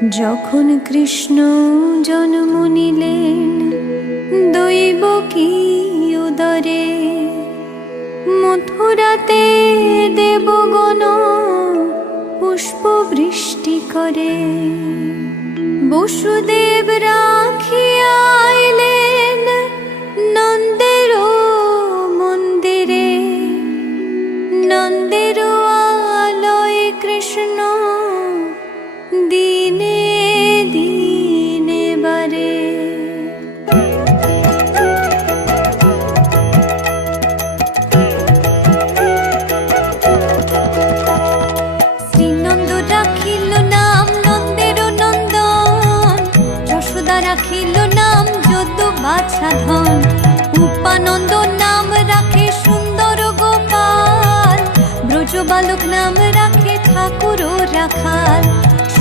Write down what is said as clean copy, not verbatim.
যখন কৃষ্ণ জন্ম নিলেন দৈবকী উদরে, মথুরাতে দেবগণ পুষ্প বৃষ্টি করে। বসুদেব রাখিয়া আইলেন নন্দের মন্দিরে, নন্দের আলয় কৃষ্ণ দিনে দিনে বারে। শ্রীনন্দ রাখিল নাম নন্দের নন্দন, যশোদা রাখিল নাম যদু বাছাধন, উপানন্দ নাম রাখে সুন্দর গোপাল, ব্রজ বালক নাম রাখে ঠাকুর রাখাল।